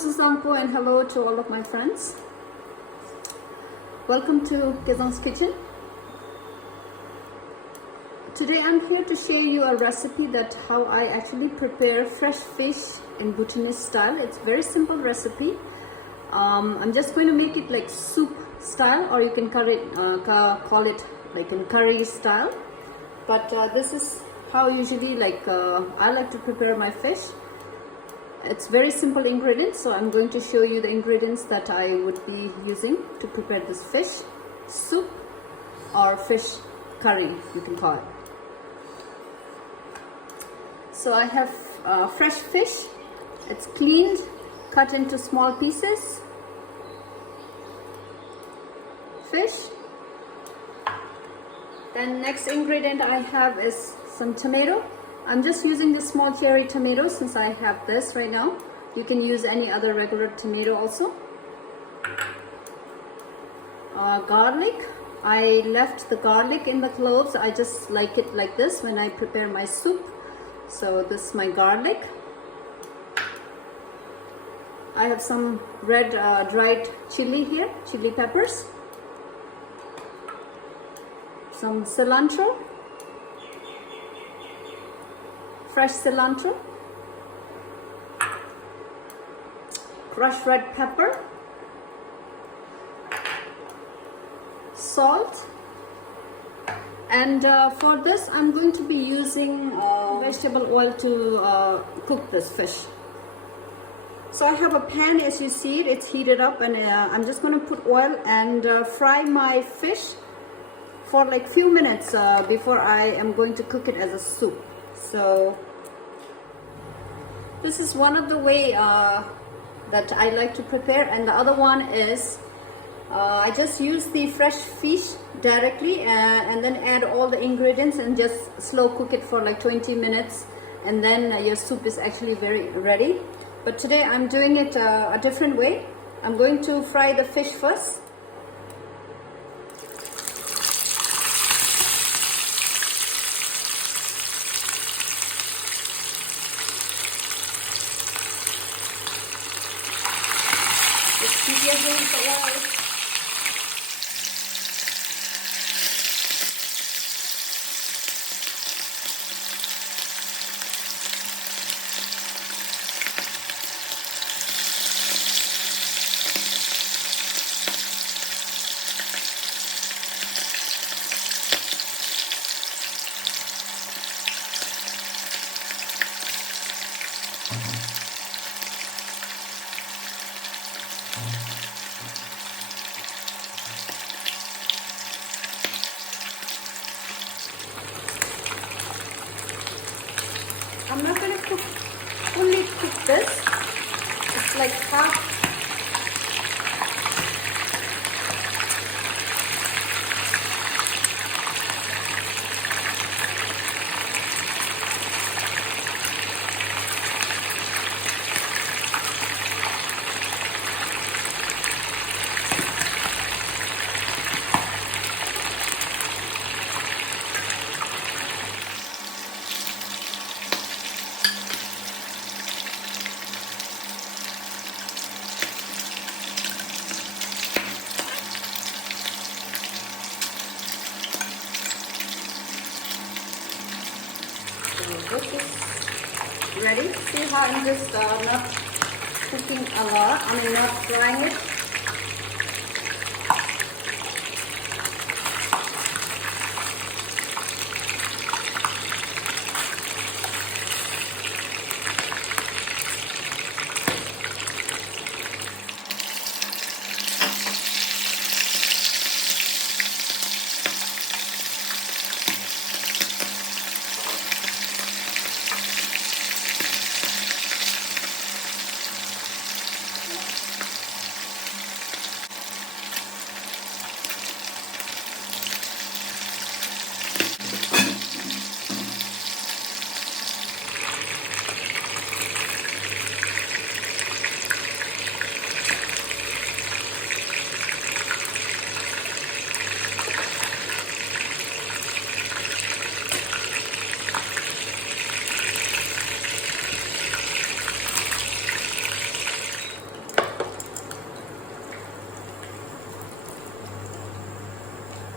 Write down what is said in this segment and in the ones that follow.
this is Cilantro and hello to all of my friends. Welcome to Kizan's Kitchen. Today I'm here to share you a recipe that how I actually prepare fresh fish in Bhutanese style. It's very simple recipe. I'm just going to make it like soup style, or you can call it like in curry style. But this is how usually I like to prepare my fish. It's very simple ingredients, so I'm going to show you the ingredients that I would be using to prepare this fish soup or fish curry, you can call it. So I have fresh fish. It's cleaned, cut into small pieces. Fish. Then next ingredient I have is some tomato. I'm just using the small cherry tomato since I have this right now. You can use any other regular tomato also. Garlic. I left the garlic in the cloves. I just like it like this when I prepare my soup. So this is my garlic. I have some red dried chili here, chili peppers. Some cilantro. Fresh cilantro, crushed red pepper, salt, and for this I'm going to be using vegetable oil to cook this fish. So I have a pan, as you see it, it's heated up, and I'm just going to put oil and fry my fish for like few minutes before I am going to cook it as a soup. So this is one of the way that I like to prepare, and the other one is I just use the fresh fish directly and then add all the ingredients and just slow cook it for like 20 minutes, and then your soup is actually very ready. But today I'm doing it a different way. I'm going to fry the fish first. I'm not going to fully cook this. It's like half. This is ready. See how I'm just not cooking a lot, not frying it.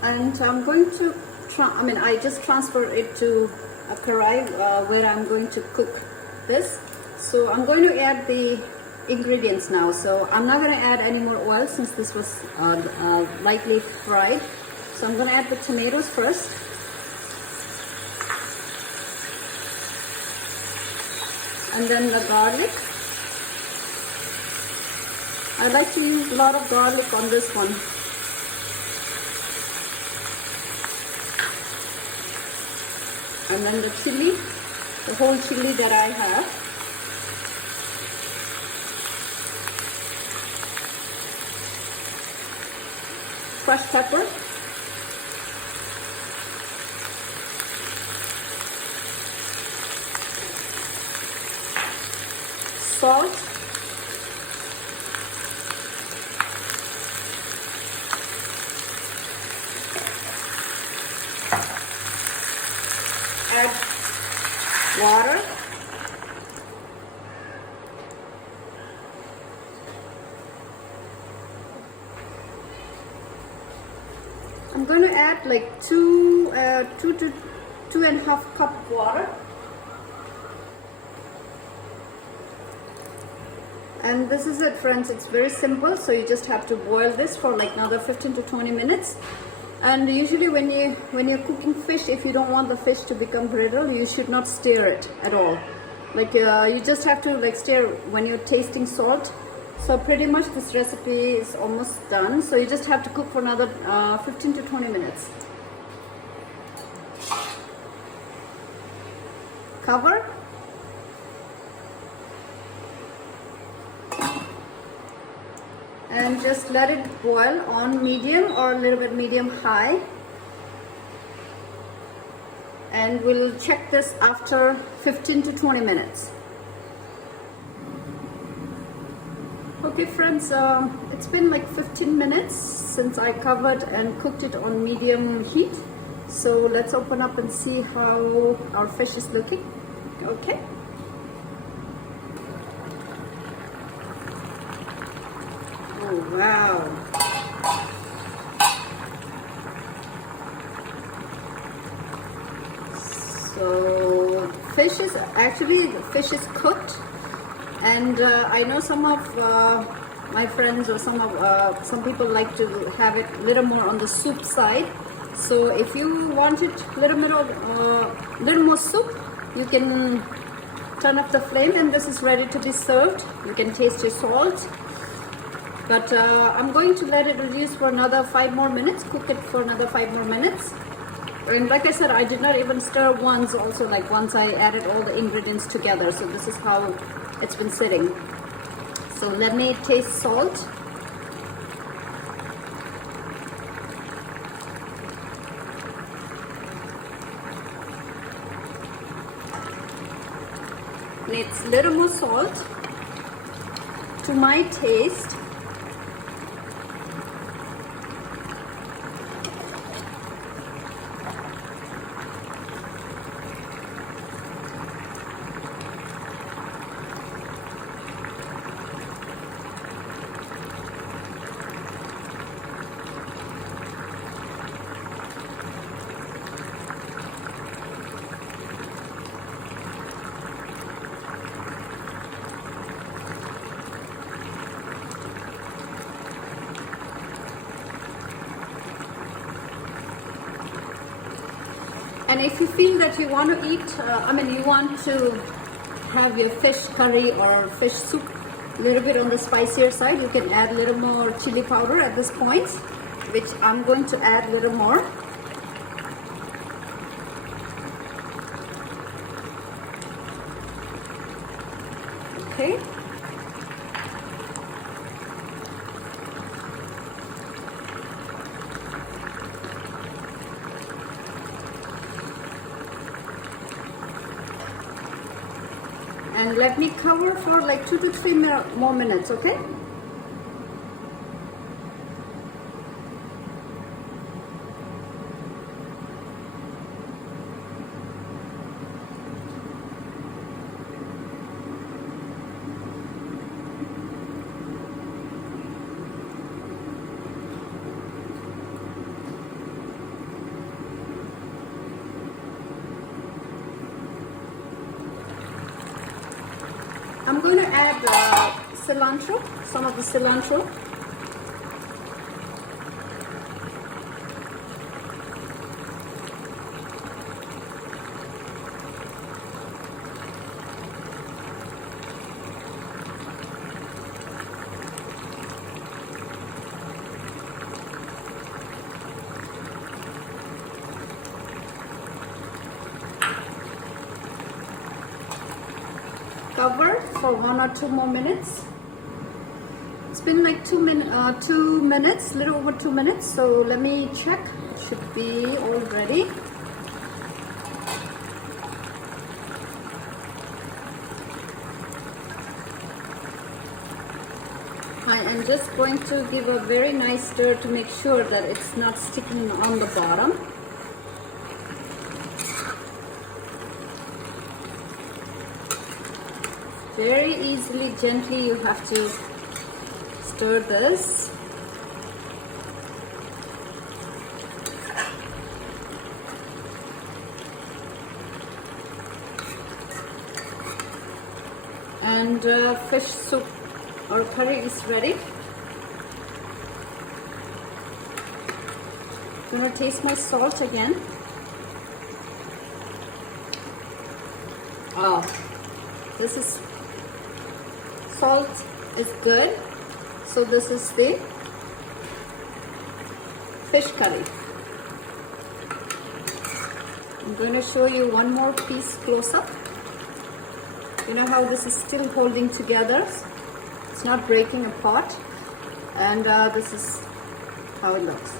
And I'm going to I just transfer it to a karai where I'm going to cook this. So I'm going to add the ingredients now. So I'm not going to add any more oil since this was lightly fried. So I'm going to add the tomatoes first. And then the garlic. I like to use a lot of garlic on this one. And then the chili, the whole chili that I have. Fresh pepper. Salt. Add water. I'm going to add like 2 to 2.5 cup water. And this is it, friends. It's very simple. So you just have to boil this for like another 15 to 20 minutes. And usually when you're cooking fish, if you don't want the fish to become brittle, you should not stir it at all. Like you just have to like stir when you're tasting salt. So pretty much this recipe is almost done. So you just have to cook for another 15 to 20 minutes. Cover. And just let it boil on medium or a little bit medium high. And we'll check this after 15 to 20 minutes. Okay friends, it's been like 15 minutes since I covered and cooked it on medium heat. So let's open up and see how our fish is looking. Okay. Oh, wow. So the fish is cooked, and I know some of my friends or some people like to have it a little more on the soup side. So if you want it a little more soup, you can turn up the flame, and this is ready to be served. You can taste your salt. But I'm going to let it reduce for another 5 more minutes, cook it for another 5 more minutes. And like I said, I did not even stir once also, like once I added all the ingredients together. So this is how it's been sitting. So let me taste salt. It's a little more salt to my taste. And if you feel that you want to eat, you want to have your fish curry or fish soup a little bit on the spicier side, you can add a little more chili powder at this point, which I'm going to add a little more. Okay. And let me cover for like 2 to 3 more minutes, okay? I'm going to add cilantro, some of the cilantro. Cover for 1 or 2 more minutes. It's been like 2 minutes, little over 2 minutes. So let me check. It should be all ready. I am just going to give a very nice stir to make sure that it's not sticking on the bottom. Very easily, gently, you have to stir this. And fish soup or curry is ready. I'm going to taste my salt again. Oh, this is salt is good. So this is the fish curry. I'm going to show you one more piece close up. You know how this is still holding together, it's not breaking apart, and this is how it looks.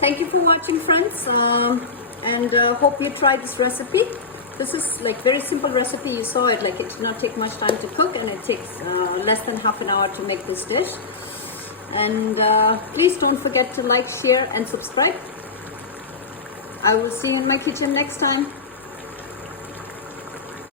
Thank you for watching, friends, and hope you try this recipe. This is like very simple recipe. You saw it, like it did not take much time to cook, and it takes less than half an hour to make this dish. And please don't forget to like, share and subscribe. I will see you in my kitchen next time.